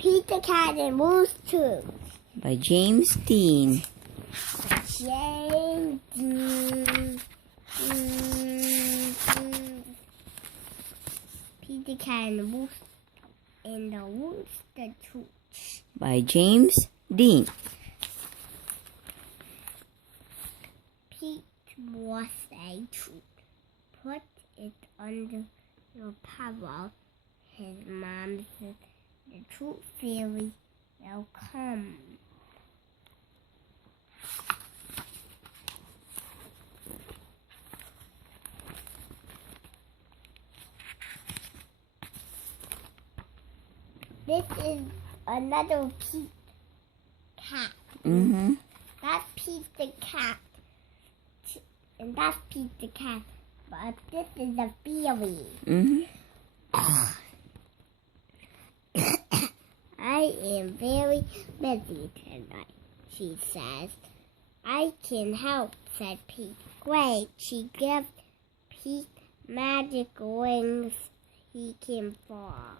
Pete the Cat and Moose Too. By James Dean. James Dean. Pete the Cat and the Moose and the Rooster Tooth. By James Dean. Pete was a tooth. Put it under your pillow. His mom said, the tooth fairy will come. This is another Pete cat. Mm-hmm. That's Pete the cat. And that's Pete the cat. But this is a fairy. Mm-hmm. I am very busy tonight, she says. I can help, said Pete. Great, she gives Pete magic wings he can fly.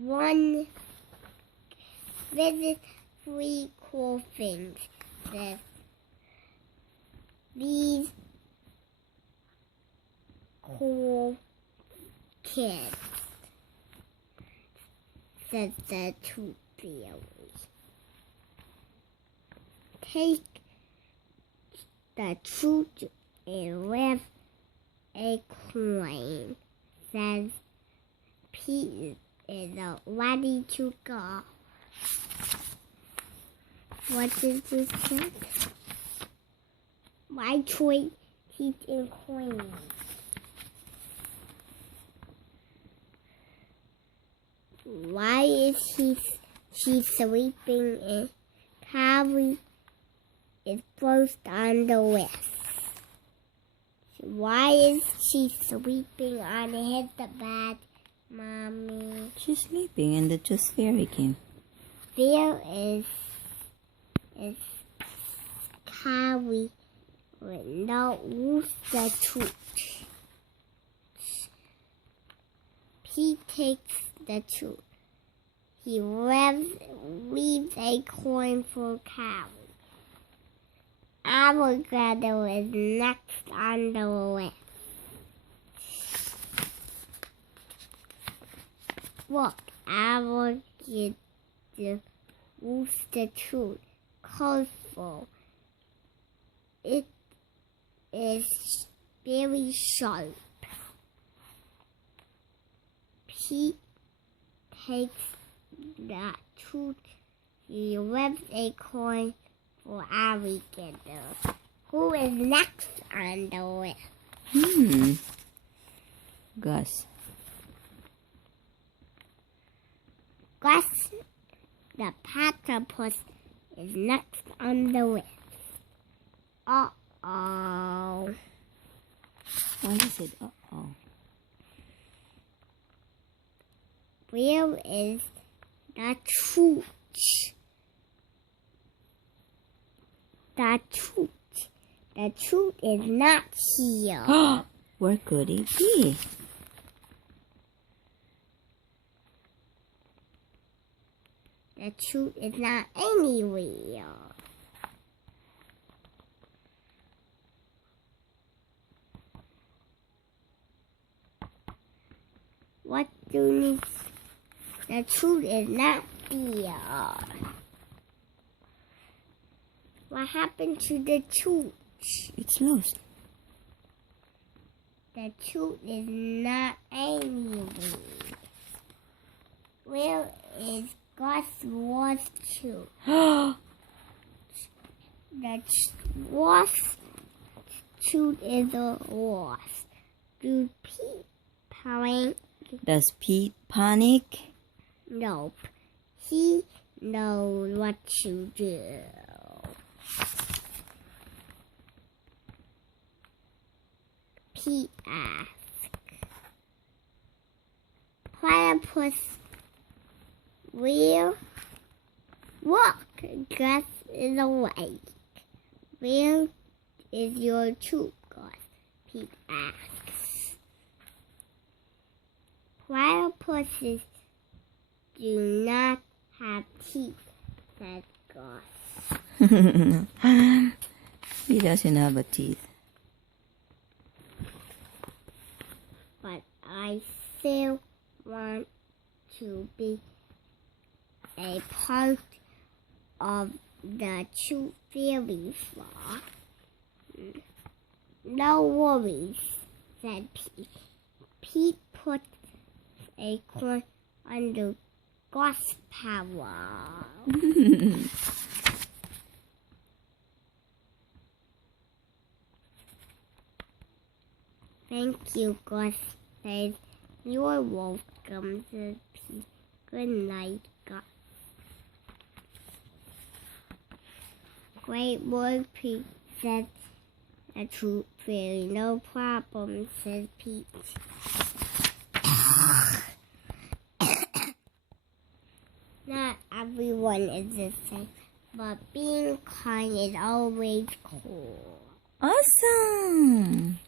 One visit 3 cool things, says these cool kids, said the tooth fairy. Take the truth and live a coin, says Pete is ready to go. What did you say? My toy teeth and coins. Why is she sleeping and Callie is closed on the list? Why is she sleeping on his bed, Mommy? She's sleeping and the tooth fairy came. There is Callie with no rooster tooth. Pete takes the tooth. He leaves a coin for Callie. Avocado is next on the list. Look, avocado, rooster tooth, colorful. It is very sharp. Pete takes the tooth. He leaves a coin for alligator. Who is next on the list? Gus. Gus the platypus is next on the list. Uh-oh. Why is it uh-oh? Where is the truth? The truth. The truth is not here. Where could it be? The truth is not anywhere. What do you need? The truth is not there. What happened to the truth? It's lost. The truth is not anywhere. Where is Gus lost tooth? The lost tooth is a lost. Do Pete panic? Does Pete panic? Nope. He knows what to do. Pete asks. Platypus, where? Look, Gus is awake. Where is your tooth, Gus? Pete asks. Platypuses do not have teeth, said Gus. He doesn't have a teeth. But I still want to be a part of the Tooth Fairy flock. No worries, said Pete. Pete put a coin under Gus' power. Thank you, Gus said. You're welcome, said Pete. Good night, Gus. Great work, Pete, said the Tooth Fairy. No problem, said Pete. Not everyone is the same, but being kind is always cool. Awesome!